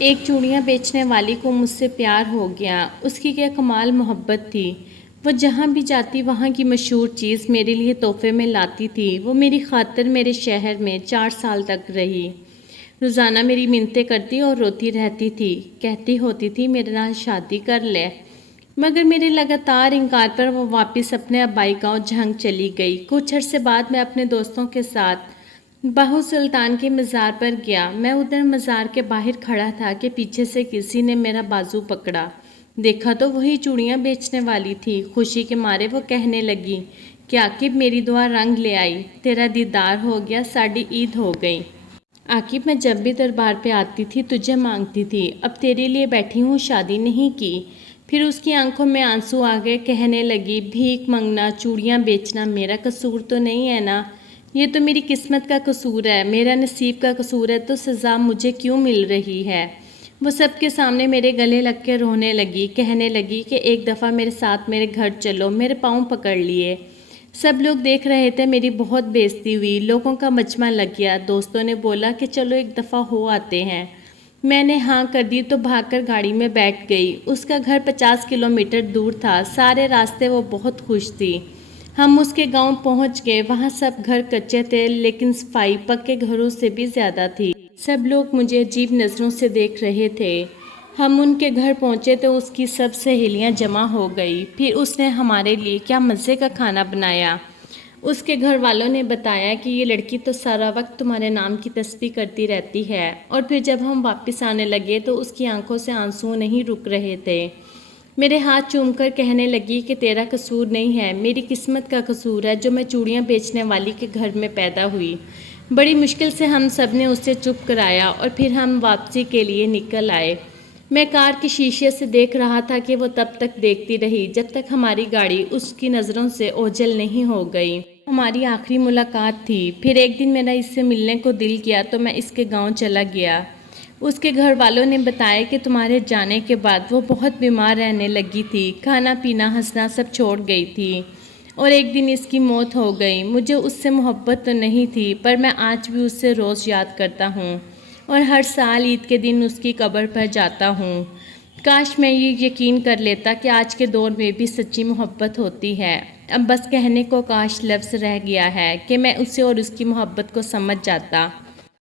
ایک چوڑیاں بیچنے والی کو مجھ سے پیار ہو گیا۔ اس کی کیا کمال محبت تھی۔ وہ جہاں بھی جاتی وہاں کی مشہور چیز میرے لیے تحفے میں لاتی تھی۔ وہ میری خاطر میرے شہر میں 4 سال تک رہی۔ روزانہ میری منتیں کرتی اور روتی رہتی تھی، کہتی ہوتی تھی میرے نال شادی کر لے، مگر میرے لگاتار انکار پر وہ واپس اپنے آبائی گاؤں جھنگ چلی گئی۔ کچھ عرصے بعد میں اپنے دوستوں کے ساتھ بہو سلطان کے مزار پر گیا۔ میں ادھر مزار کے باہر کھڑا تھا کہ پیچھے سے کسی نے میرا بازو پکڑا۔ دیکھا تو وہی چوڑیاں بیچنے والی تھی۔ خوشی کے مارے وہ کہنے لگی کہ عاقب میری دعا رنگ لے آئی، تیرا دیدار ہو گیا، ساڈی عید ہو گئی۔ عاقب میں جب بھی دربار پہ آتی تھی تجھے مانگتی تھی، اب تیرے لیے بیٹھی ہوں، شادی نہیں کی۔ پھر اس کی آنکھوں میں آنسو آ گئے، کہنے لگی بھیک منگنا، چوڑیاں بیچنا میرا قصور تو نہیں ہے نا، یہ تو میری قسمت کا قصور ہے، میرا نصیب کا قصور ہے، تو سزا مجھے کیوں مل رہی ہے؟ وہ سب کے سامنے میرے گلے لگ کے رونے لگی، کہنے لگی کہ ایک دفعہ میرے ساتھ میرے گھر چلو، میرے پاؤں پکڑ لیے۔ سب لوگ دیکھ رہے تھے، میری بہت بےعزتی ہوئی، لوگوں کا مجمع لگ گیا۔ دوستوں نے بولا کہ چلو ایک دفعہ ہو آتے ہیں۔ میں نے ہاں کر دی تو بھاگ کر گاڑی میں بیٹھ گئی۔ اس کا گھر 50 کلومیٹر دور تھا، سارے راستے وہ بہت خوش تھی۔ ہم اس کے گاؤں پہنچ گئے، وہاں سب گھر کچے تھے لیکن صفائی پکے گھروں سے بھی زیادہ تھی۔ سب لوگ مجھے عجیب نظروں سے دیکھ رہے تھے۔ ہم ان کے گھر پہنچے تو اس کی سب سہیلیاں جمع ہو گئی، پھر اس نے ہمارے لیے کیا مزے کا کھانا بنایا۔ اس کے گھر والوں نے بتایا کہ یہ لڑکی تو سارا وقت تمہارے نام کی تسبیح کرتی رہتی ہے، اور پھر جب ہم واپس آنے لگے تو اس کی آنکھوں سے آنسو نہیں رک رہے تھے۔ میرے ہاتھ چوم کر کہنے لگی کہ تیرا قصور نہیں ہے، میری قسمت کا قصور ہے جو میں چوڑیاں بیچنے والی کے گھر میں پیدا ہوئی۔ بڑی مشکل سے ہم سب نے اسے چپ کرایا اور پھر ہم واپسی کے لیے نکل آئے۔ میں کار کے شیشے سے دیکھ رہا تھا کہ وہ تب تک دیکھتی رہی جب تک ہماری گاڑی اس کی نظروں سے اوجھل نہیں ہو گئی۔ ہماری آخری ملاقات تھی۔ پھر ایک دن میرا اس سے ملنے کو دل کیا تو میں اس کے گاؤں چلا گیا۔ اس کے گھر والوں نے بتایا کہ تمہارے جانے کے بعد وہ بہت بیمار رہنے لگی تھی، کھانا پینا ہنسنا سب چھوڑ گئی تھی، اور ایک دن اس کی موت ہو گئی۔ مجھے اس سے محبت تو نہیں تھی، پر میں آج بھی اس سے روز یاد کرتا ہوں اور ہر سال عید کے دن اس کی قبر پر جاتا ہوں۔ کاش میں یہ یقین کر لیتا کہ آج کے دور میں بھی سچی محبت ہوتی ہے۔ اب بس کہنے کو کاش لفظ رہ گیا ہے کہ میں اسے اور اس کی محبت کو سمجھ جاتا۔